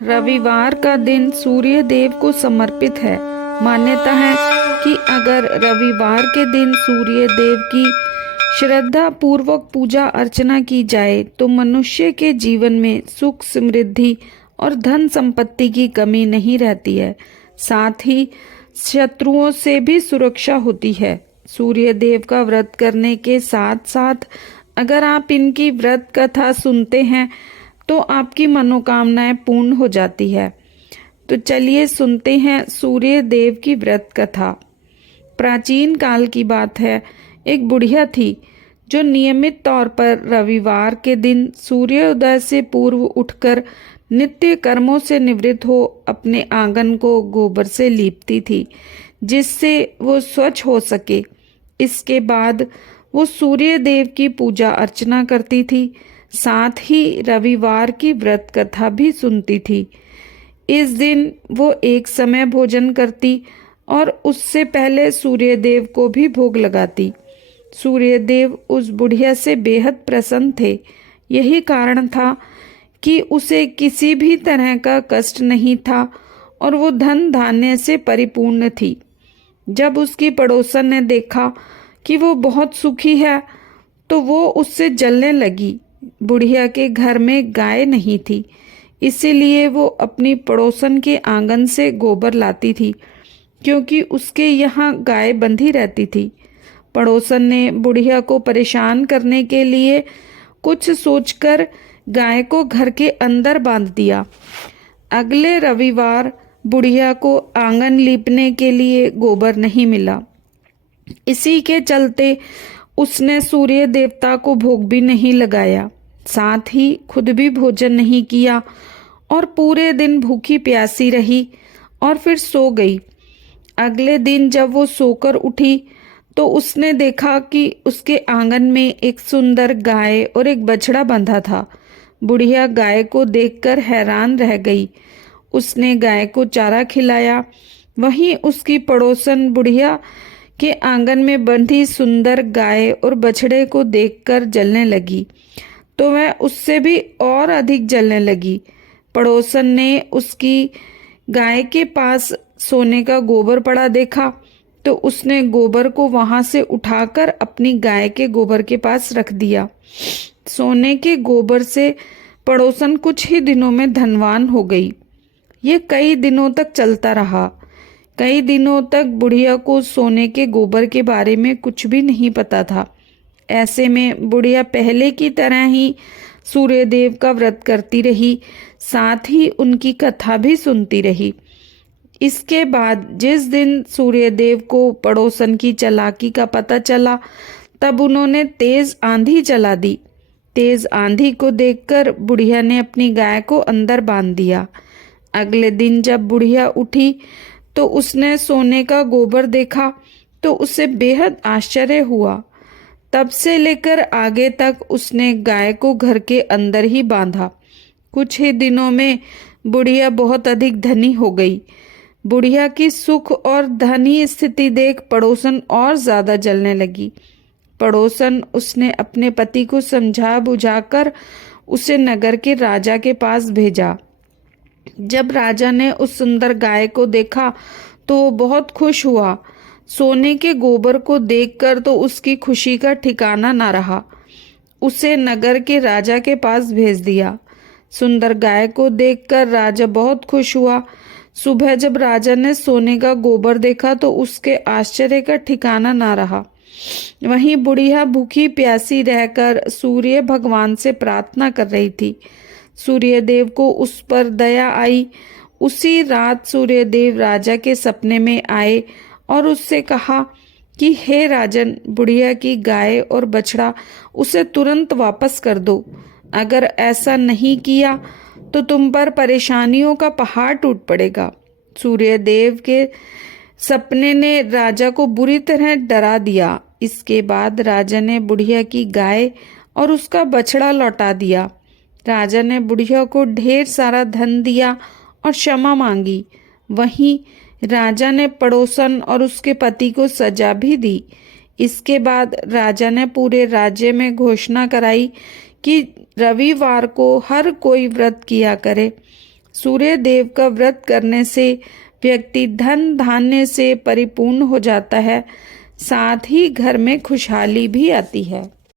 रविवार का दिन सूर्य देव को समर्पित है। मान्यता है कि अगर रविवार के दिन सूर्य देव की श्रद्धा पूर्वक पूजा अर्चना की जाए तो मनुष्य के जीवन में सुख, समृद्धि और धन संपत्ति की कमी नहीं रहती है। साथ ही शत्रुओं से भी सुरक्षा होती है। सूर्य देव का व्रत करने के साथ साथ अगर आप इनकी व्रत कथा सुनते हैं तो आपकी मनोकामनाएं पूर्ण हो जाती है। तो चलिए सुनते हैं सूर्य देव की व्रत कथा। प्राचीन काल की बात है, एक बुढ़िया थी जो नियमित तौर पर रविवार के दिन सूर्योदय से पूर्व उठकर नित्य कर्मों से निवृत्त हो अपने आंगन को गोबर से लीपती थी, जिससे वो स्वच्छ हो सके। इसके बाद वो सूर्य देव की पूजा अर्चना करती थी, साथ ही रविवार की व्रत कथा भी सुनती थी। इस दिन वो एक समय भोजन करती और उससे पहले सूर्य देव को भी भोग लगाती। सूर्य देव उस बुढ़िया से बेहद प्रसन्न थे। यही कारण था कि उसे किसी भी तरह का कष्ट नहीं था और वो धन धान्य से परिपूर्ण थी। जब उसकी पड़ोसन ने देखा कि वो बहुत सुखी है तो वो उससे जलने लगी। बुढ़िया के घर में गाय नहीं थी, इसीलिए वो अपनी पड़ोसन के आंगन से गोबर लाती थी, क्योंकि उसके यहाँ गाय बंधी रहती थी। पड़ोसन ने बुढ़िया को परेशान करने के लिए कुछ सोचकर गाय को घर के अंदर बांध दिया। अगले रविवार बुढ़िया को आंगन लीपने के लिए गोबर नहीं मिला। इसी के चलते उसने सूर्य देवता को भोग भी नहीं लगाया, साथ ही खुद भी भोजन नहीं किया और पूरे दिन भूखी प्यासी रही और फिर सो गई। अगले दिन जब वो सोकर उठी तो उसने देखा कि उसके आंगन में एक सुंदर गाय और एक बछड़ा बंधा था। बुढ़िया गाय को देखकर हैरान रह गई। उसने गाय को चारा खिलाया। वहीं उसकी पड़ोसन बुढ़िया के आंगन में बंधी सुंदर गाय और बछड़े को देखकर जलने लगी, तो वह उससे भी और अधिक जलने लगी। पड़ोसन ने उसकी गाय के पास सोने का गोबर पड़ा देखा तो उसने गोबर को वहां से उठाकर अपनी गाय के गोबर के पास रख दिया। सोने के गोबर से पड़ोसन कुछ ही दिनों में धनवान हो गई। ये कई दिनों तक चलता रहा। कई दिनों तक बुढ़िया को सोने के गोबर के बारे में कुछ भी नहीं पता था। ऐसे में बुढ़िया पहले की तरह ही सूर्य देव का व्रत करती रही, साथ ही उनकी कथा भी सुनती रही। इसके बाद जिस दिन सूर्य देव को पड़ोसन की चालाकी का पता चला, तब उन्होंने तेज आंधी चला दी। तेज आंधी को देखकर बुढ़िया ने अपनी गाय को अंदर बांध दिया। अगले दिन जब बुढ़िया उठी तो उसने सोने का गोबर देखा तो उसे बेहद आश्चर्य हुआ। तब से लेकर आगे तक उसने गाय को घर के अंदर ही बांधा। कुछ ही दिनों में बुढ़िया बहुत अधिक धनी हो गई। बुढ़िया की सुख और धनी स्थिति देख पड़ोसन और ज्यादा जलने लगी। पड़ोसन उसने अपने पति को समझा बुझाकर उसे नगर के राजा के पास भेजा। जब राजा ने उस सुंदर गाय को देखा तो वो बहुत खुश हुआ। सोने के गोबर को देखकर तो उसकी खुशी का ठिकाना ना रहा। उसे नगर के राजा के पास भेज दिया। सुंदर गाय को देखकर राजा बहुत खुश हुआ। सुबह जब राजा ने सोने का गोबर देखा तो उसके आश्चर्य का ठिकाना ना रहा। वहीं बुढ़िया भूखी प्यासी रहकर सूर्य भगवान से प्रार्थना कर रही थी। सूर्य देव को उस पर दया आई। उसी रात सूर्य देव राजा के सपने में आए और उससे कहा कि हे राजन, बुढ़िया की गाय और बछड़ा उसे तुरंत वापस कर दो। अगर ऐसा नहीं किया तो तुम पर परेशानियों का पहाड़ टूट पड़ेगा। सूर्य देव के सपने ने राजा को बुरी तरह डरा दिया। इसके बाद राजा ने बुढ़िया की गाय और उसका बछड़ा लौटा दिया। राजा ने बुढ़िया को ढेर सारा धन दिया और क्षमा मांगी। वहीं राजा ने पड़ोसन और उसके पति को सजा भी दी। इसके बाद राजा ने पूरे राज्य में घोषणा कराई कि रविवार को हर कोई व्रत किया करे। सूर्य देव का व्रत करने से व्यक्ति धन धान्य से परिपूर्ण हो जाता है, साथ ही घर में खुशहाली भी आती है।